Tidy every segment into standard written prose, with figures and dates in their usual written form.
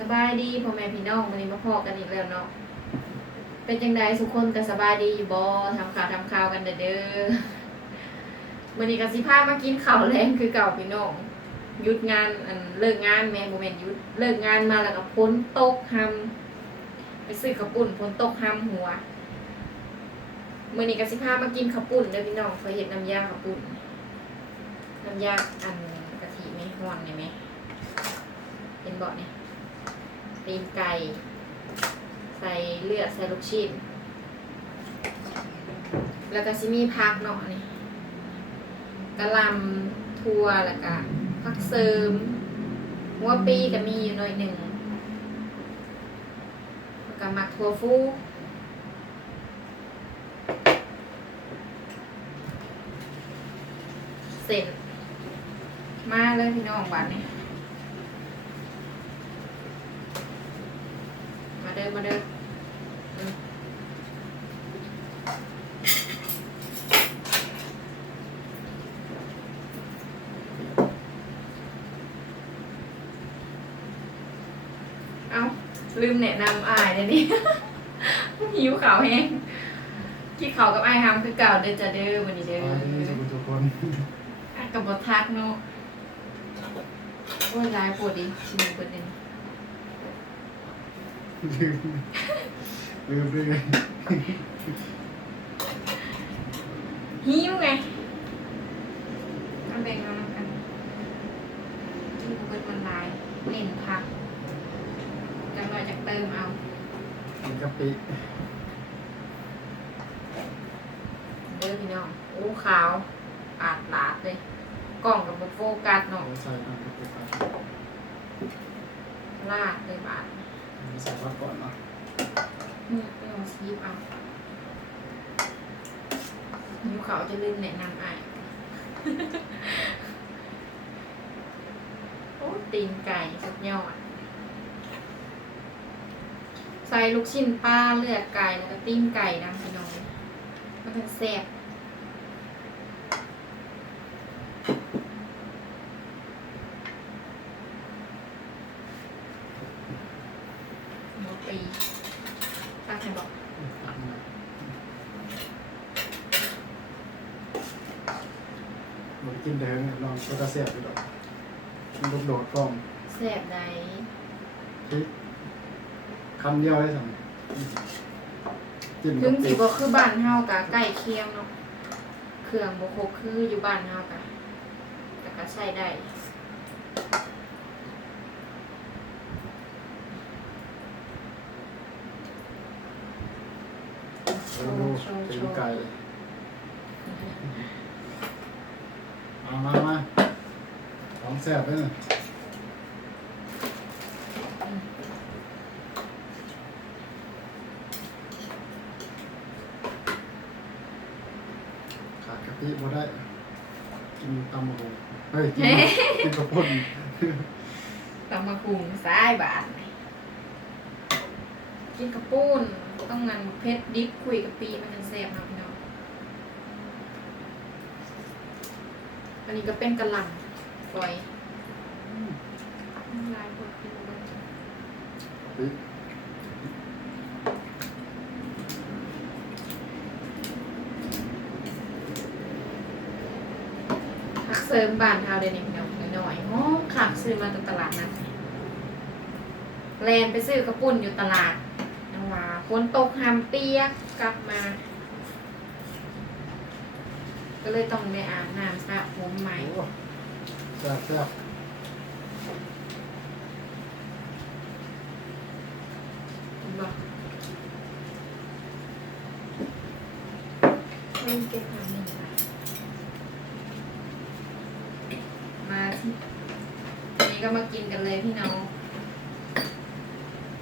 สบายดีพ่อแม่พี่น้องวันนี้มาพอกันอีกแล้วเนาะเป็นจังใดสุขคนก็สบายดีอยู่บ่ทำข่าวกันเด้อวันนี้ก็สิพามากินข้าวแรงคือเก่าพี่น้องหยุดงานเลิกงานแม่บ่แม่นหยุดเลิกงานมาแล้วก็ฝนตกหำไปซื้อข้าวปุ้นฝนตกหำหัวมื้อนี้ก็สิพามากินข้าวปุ้นเด้อพี่น้องเคยเฮ็ดน้ำยาข้าวปุ้นน้ำยากะทิแม่ฮ้อนนี่แม่เห็นบ่เนี่ยตีนไก่ใส่เลือดใส่ลูกชิ้นแล้วก็สิมีผักเนาะนี่กะหล่ำถั่วแล้วก็ผักเสริมหัวปีก็มีอยู่หน่อยหนึ่งแล้วก็หมักถั่วฟูเสร็จมาเลยพี่น้องบ้านนี้มาเด้อเอาลืมแนะนำอ้ายเดี๋ยวนี้ หิวข่าวแห้งกินข้าวกับอ้ายทำคือเก่าเด้อจ้ะเด้อวันนี้เด้อทุกคน กับบททักเนาะโอ้ยลายปวดดิชิมปวดดิลืมได้ไงหิวไงมันแบ่งเอาน้ำกันกินเบิดมันลายเน้นพักจังหน่อยจากเติมเอา กินกะปิ เด้อพี่น้องโอ้ขาวอาดหลาดเลยกล่องกับโฟกัสเนาะ ใส่น้ำกะปิก่อน ลาดเลยบาด ใส่ผักก่อนเนาะ ไม่ลองซีฟเอาหิวเขาจะลืมแนะนำอ่ะ โอ้ตีนไก่สุดยอดใส่ลูกชิ้นปลาเลือดไก่แล้วก็ตีนไก่นะพี่น้องมันเป็นแซ่บหัวปีป้าใครบอกมันกินเด้งลองก็จะเสียบไปดอกมันโดดกล้อง แซ่บไหน พริกคำเดียวได้สั่งกิน ถึ กะ ง ปิ สิบ่คือบ้านเฮากะใกล้เคียงเนาะเครื่องบ่ครบคืออยู่บ้านเฮากะแต่ก็ใช้ได้ดูตีนไก่มาของแซ่บเลยนะขาดกะปิบ่ได้กินตำมะฮงเฮ้ยกินกระปุ้น ตำมะกรุงซ้ายบาทกินกระปุ้นต้องงั้นเผ็ดดิบคุยกับปีมันจะแซ่บนะพี่น้องอันนี้ก็เป็นกะหล่ำฝอยลายพวกกินบ่ พริก ผักเสริมบ้านเฮาเดี๋ยวนี้พี่น้องน้อยๆโอ้ขักซื้อมาจากตลาดนัดแลนไปซื้อกระปุ้นอยู่ตลาดนว่าฝนตกหามเปียกกลับมา ก็เลยต้องไปอาบน้ำสระผมใหม่ โอ้แซ่บเห็นบ่ไม่เก็บน้ำหนึ่งมาที่วันนี้ก็มากินกันเลยพี่น้อง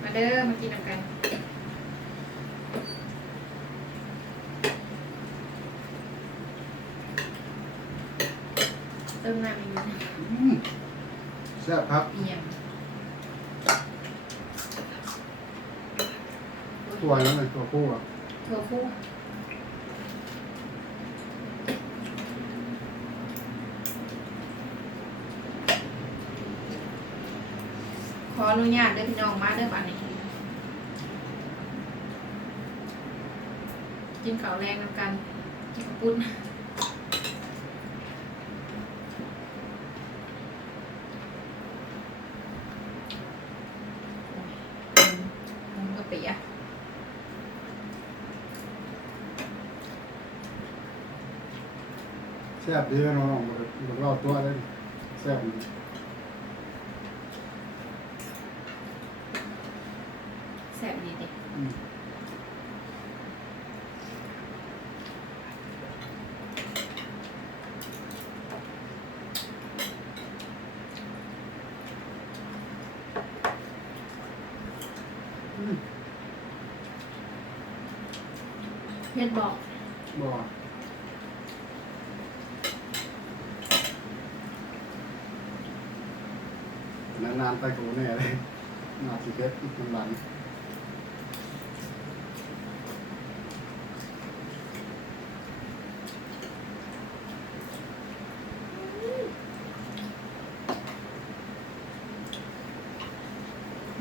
มาเด้อมากินกันเติมน้ำอีกนิดนึง แซ่บครับ เยี่ยม ตัวนั้นเลยตัวผู้อ่ะ ถั่วฟู ขออนุญาตเด้อพี่น้องมาเด้อบัดนี้กินข้าวแรงนำกันกินข้าวปุ้นมันก็เปียก แซ่บดีนะน้องบอกเราตัวได้แซ่บดี แซ่บดีเด็ก อืมอืม เฮ็ดบอก บ่นานๆไปกูแน่เลยน่าสิเก็บน้ำหลัง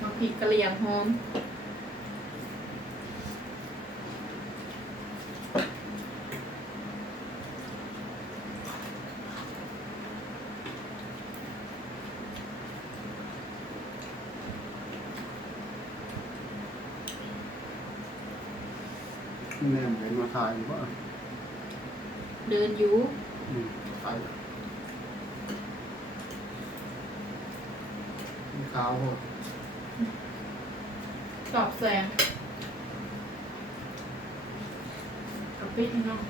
มาพริกกะเหรี่ยงหอมแนมเห็นมาถ่ายอยู่ว่า เดินอยู่ ถ่ายมีขาวโหด ตอบแสงกับพริกพี่น้อง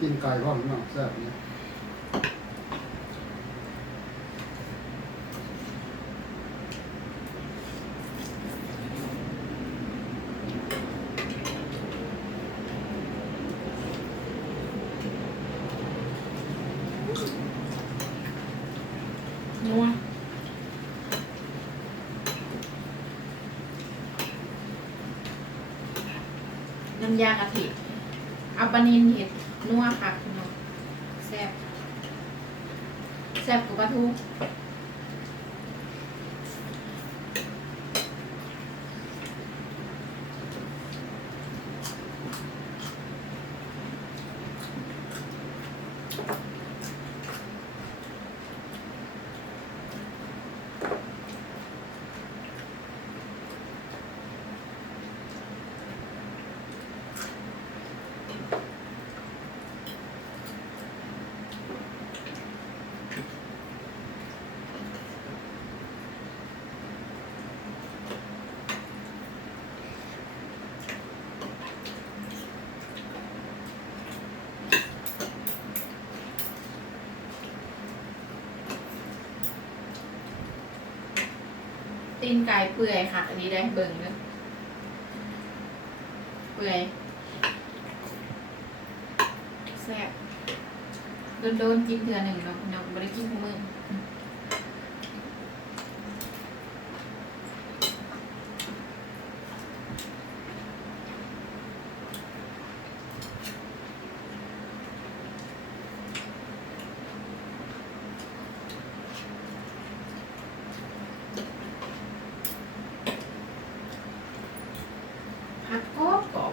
กินไก่พ่อมเนาะแซ่บเนี่ยนัวน้ำยากะทิอัปปะนินเห็ดนัวค่ะพี่น้องแซ่บแซ่บกว่าปลาทูตีนไก่เปื่อยค่ะ อันนี้ได้เบิ่งเนอะเปื่อยแซ่บโดนๆกินเทื่อหนึ่งเนาะพี่น้องไม่ได้กินทุกมื้อผัดกรอบกรอบ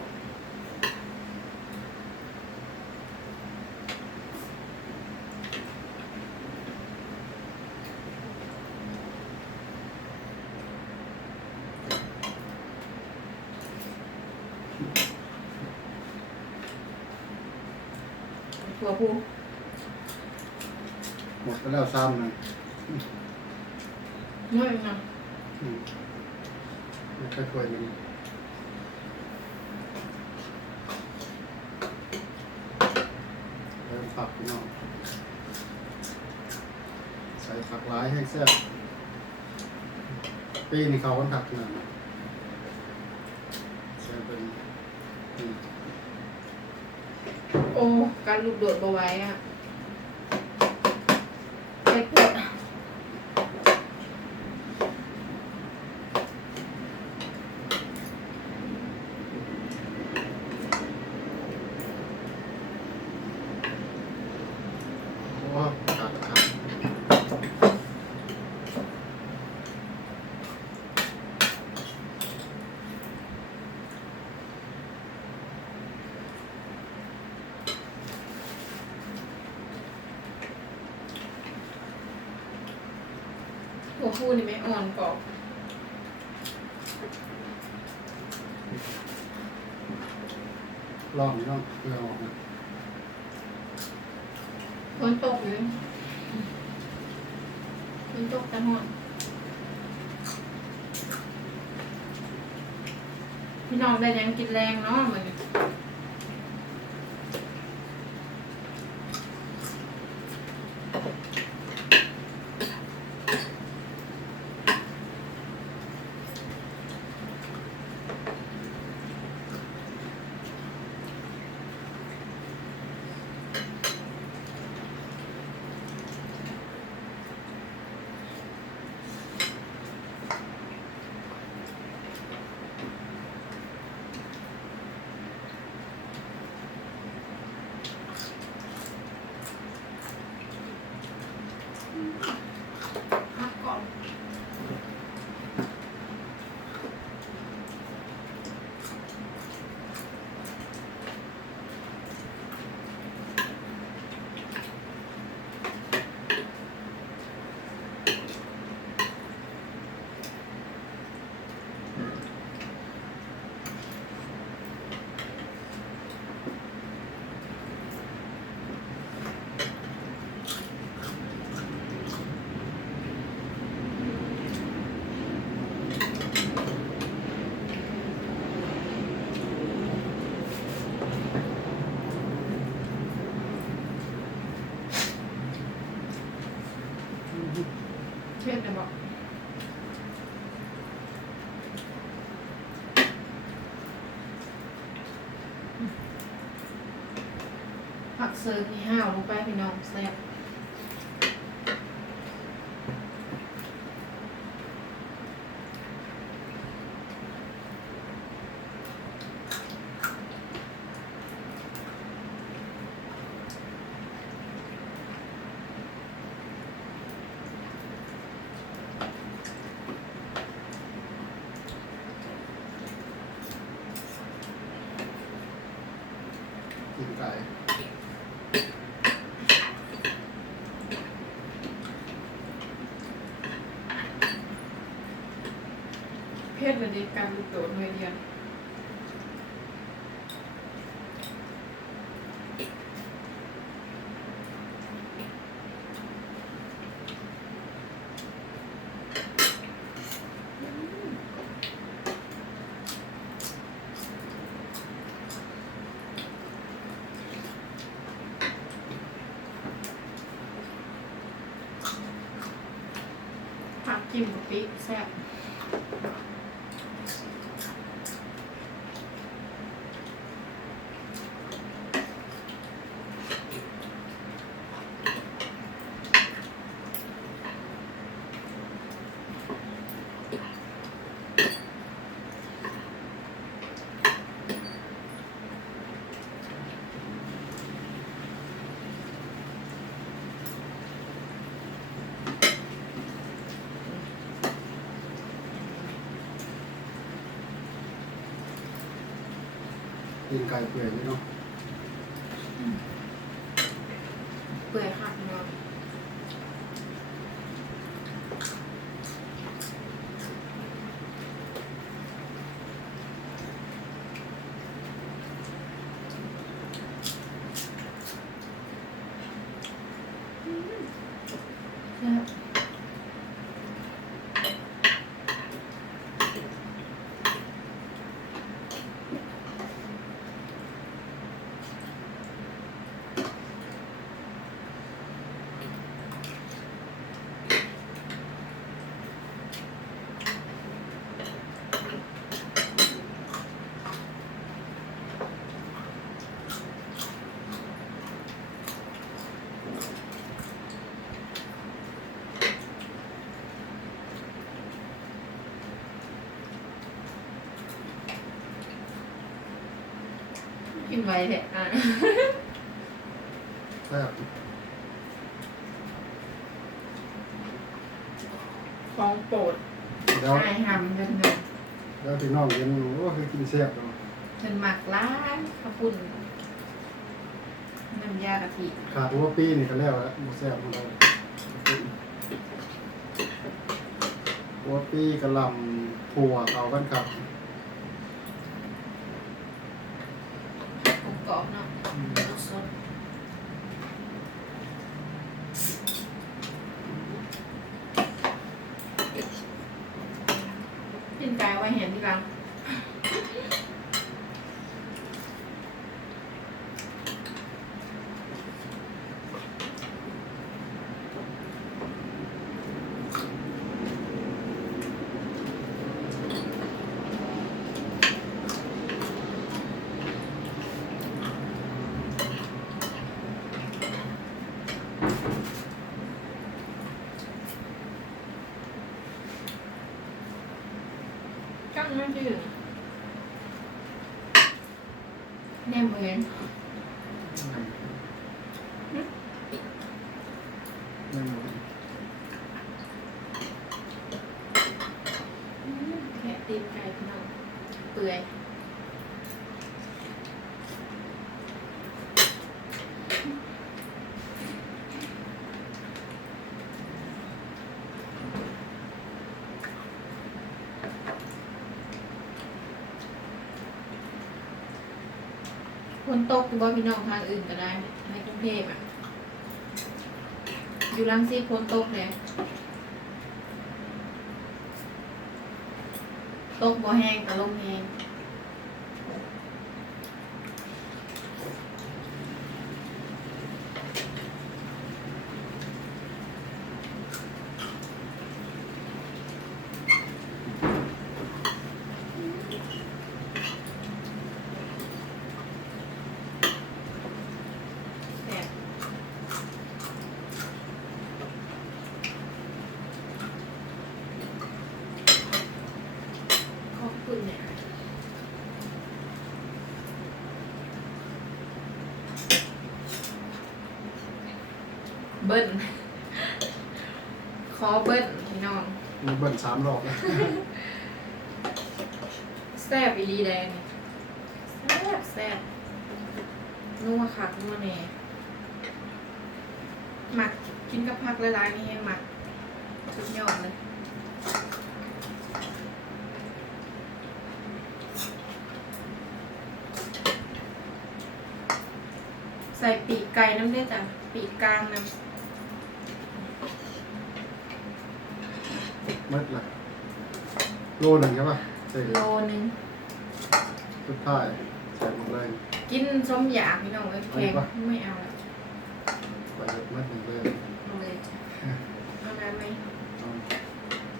ถั่วพู หมดไปแล้วซ้ำนะ น้อยเนาะ ไม่ค่อยๆมันเริ่มผักพี่น้องใส่ผักหลายให้แซ่บปีนี่เขาคนผักขนาดนั้นใส่เป็นอืม โอ้การลูกโดดบาไว้อะ เผ็ดโอ้ขาดขาดหัวฟูนี่ไม่อ่อนกรอบ ลองนี่ลองเกลือออกนะ ฝนตกอยู่ฝนตกกันหมดพี่น้องได้ยังกินแรงเนาะเหมือน พักก่อนเช็ดเลยบอกผักเสิร์ฟนี่ห้าวลงไปพี่น้องแซ่บกินไก่ เพศมันดีการลูกโดดหน่วยเดียวผักจิ้มกะปิแซ่บกินไก่เปื่อยเลยเนาะ เปื่อยหักเนาะแซ่บ กินไว้แท้อ่ะ แซ่บ ของโปรด แล้ว ไอ้หำกันเนาะ แล้วที่น้องเห็นโอ้คือกินแซ่บเนาะ เพิ่นหมักร้านข้าวปุ้นน้ำยากะทิ ขาดหัวปีนี่ก็แล้วบ่แซ่บมันเลยหัวปีกะหล่ำถั่วเอากันครับ กรอบๆเนาะสดกินไก่ไว้เห็นที่หลังจังนั่นจืดแนมเหมือน แค่ตีนไก่พี่น้องเปื่อยคนตกอยู่บ่พี่น้องทางอื่นก็ได้ในกรุงเทพอ่ะอยู่รังสิตคนตกเลยตกบ่แห้งแต่ลมแห้งแซ่บขอบคุณเนี่ยเบิ้ลขอเบิ้ลพี่น้อง มีเบิ่น3 รอบแล้ว แซ่บอีหลีแดงแซ่บนัวคักนัวแหน่หมักกินกับผักหลายๆนี่ให้หมักสุดยอดเลยใส่ปีกไก่น้ำได้จ้ะปีกกลางน้ำ มืดละโลหนึ่งใช่ป่ะใส่ โลนึง สุดท้ายใส่หมดเลย กินส้มหยาพี่น้องเลยแข็งไม่เอาแล้ว ใส่มืดหนึ่งเลย เอาเลยจ้ะเอาได้ไหม เอา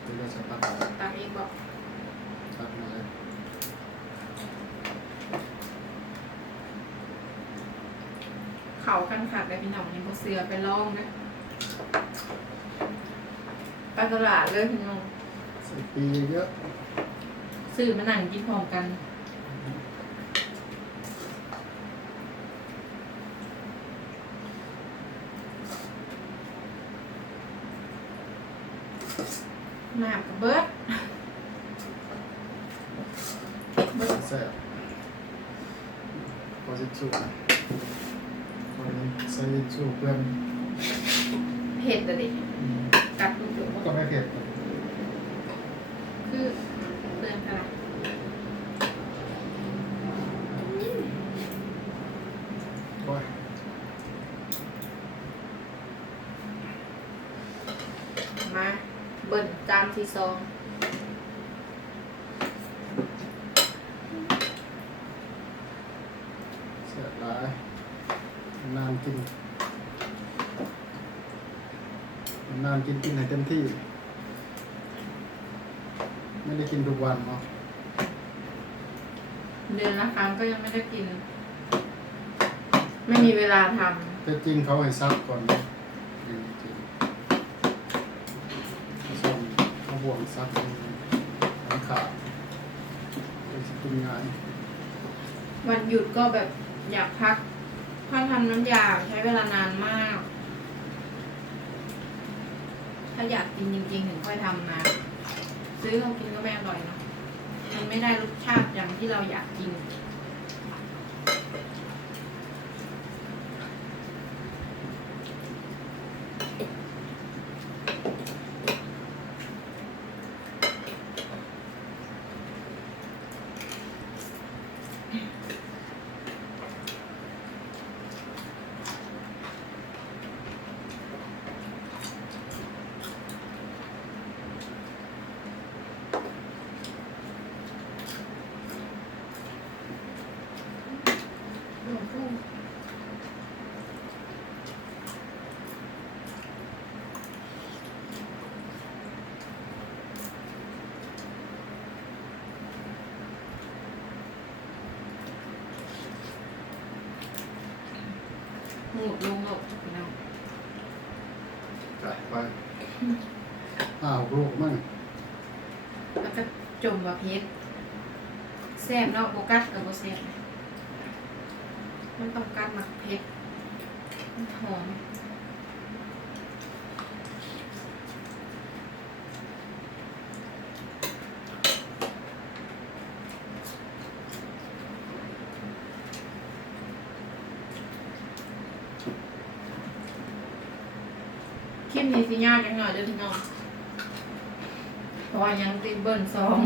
เดี๋ยวจะตัด ตักเองบอก ตัดมาเลย เขากันขาดแต่พี่น้องยังบ่เสือไปลองนะไปตลาดเลยพี่น้อง ใส่ปีเยอะ ซื้อมานั่งกินพร้อมกันน้ำกับเบิร์ด แซ่บพอสิสูพอนี้ใส่สูเพื่อน เผ็ดอะดิกัดลูกจุ๊บ ก็ไม่เผ็ด คือเตือนอะไร โอ้ย มาเบิ่นจานที่สอง แซ่บหลายนานกินกินให้เต็มที่ ไม่ได้กินทุกวันเนาะ เดือนละครั้งก็ยังไม่ได้กิน ไม่มีเวลาท แต่จริงเขาให้ซักก่อนนะจริงจริงเขาบ่วงซักมันขาดเป็นสกุลงาน ำวันหยุดก็แบบ อยากพักถ้าทำน้ำยาใช้เวลานานมาก ถ้าอยากกินจริงๆถึงค่อยทำมาซื้อเขากินก็ไม่อร่อยเนาะมันไม่ได้รสชาติอย่างที่เราอยากกินหมูลงหลบพี่น้อง จ่ายไปลูกมั่ง แล้วก็จมว่าเพชรแซ่บเนาะโบกัสกับโบแซ่บมันต้องกัดหมักเพชรมันหอมคลิปนี้สิยากจังหน่อยเด้อพี่น้องเพราะว่ายังติดเบิ่นสอง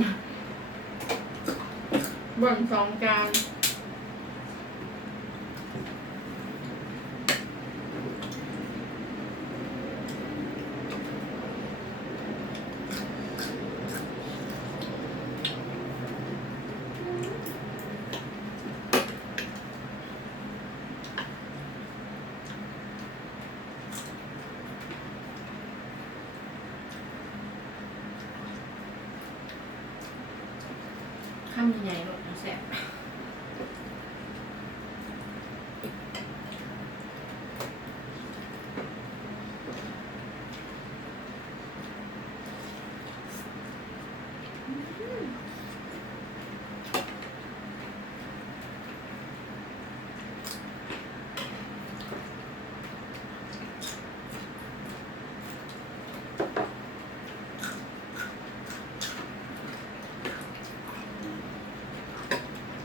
จานข้ามใหญ่ๆรสแซ่บ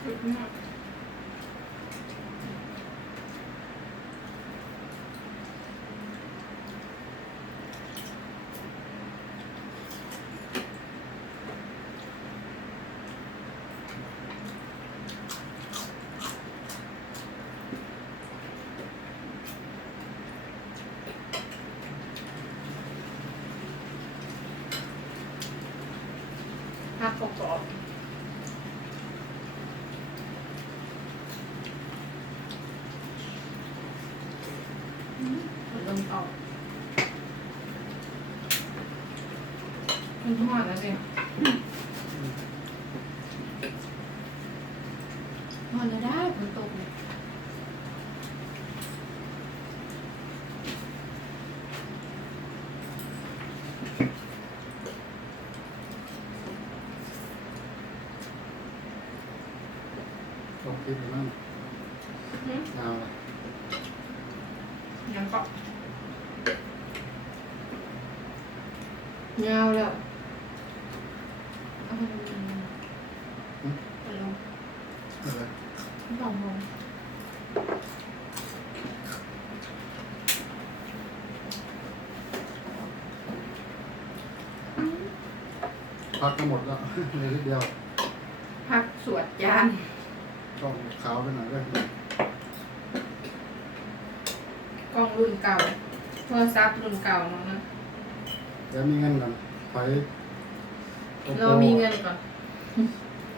สุดมากภาพกรอบมันลงต่อมันทอดแล้วสิทอดแล้วได้ฝนตกเนี่ย ต้องคิดไปมั่งเอาละ ยังก็ยาวแล้วเอาไปลง อะไร ลองลง พักก็หมดแล้ว เหลยทีเดียว พักสวดยาน ต้องขาวไปหน่อยด้วย กล้องรุ่นเก่าโทรศัพท์รุ่นเก่าเนาะนะ เดี๋ยวมีเงินก่อนไป เรามีเงินก่อน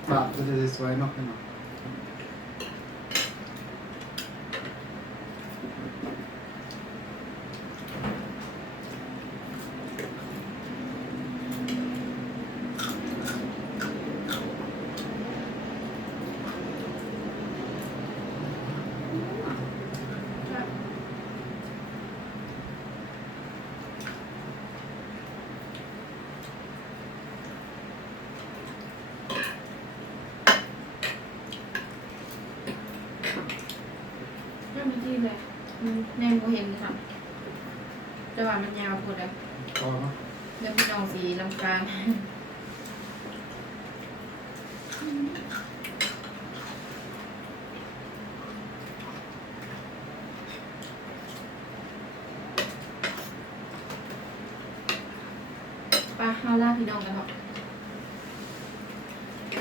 ปะจะได้สวยเนอกให้หน่อย แน่บ่เห็นค่ะจะว่ามันยาวพูดเลย พอมั้ย เดี๋ยวพี่น้องสีลำกลางไปเอาล่าพี่น้องกันเถอะ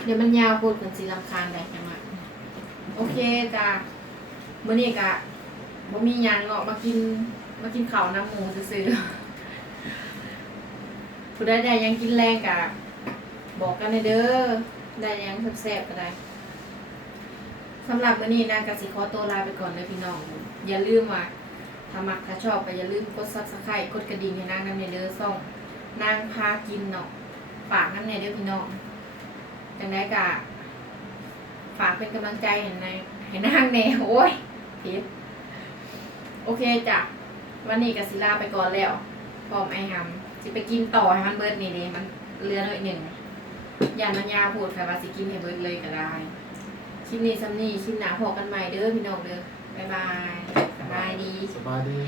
เดี๋ยวมันยาวพูดเหมือนสีลำคาญได้จังหวะโอเคจ้ะมื้อนี้กะบ่มีหยังเนาะมากินข้าวน้ำหมูซื่อๆผู้ใดได้หยังกินแรงกะบอกกันเด้อได้หยังแซ่บๆก็ได้สำหรับมื้อนี้นางกสิขอตัวลาไปก่อนเลยพี่น้องอย่าลืมว่าถ้ามักถ้าชอบก็อย่าลืมกด Subscribe กดกระดิ่งให้นางนำเด้อซ่องนางพากินเนาะฝากนำเด้อพี่น้องจังได๋กะฝากเป็นกำลังใจให้นางแน่โอ้ยผิดโอเคจ้ะวันนี้ก็สิลาไปก่อนแล้วพร้อมไอ้หำสิไปกินต่อให้มันเบิดนี่เด้มันเหลือหน่อยหนึ่งอย่ามันยาวพูดค่ะว่าสิกินให้เบิดเลยก็ได้คลิปนี้ซ้ำนี่คลิปหน้าพอกันใหม่เด้อพี่น้องเด้อบ๊ายบายสบายดี สบายดี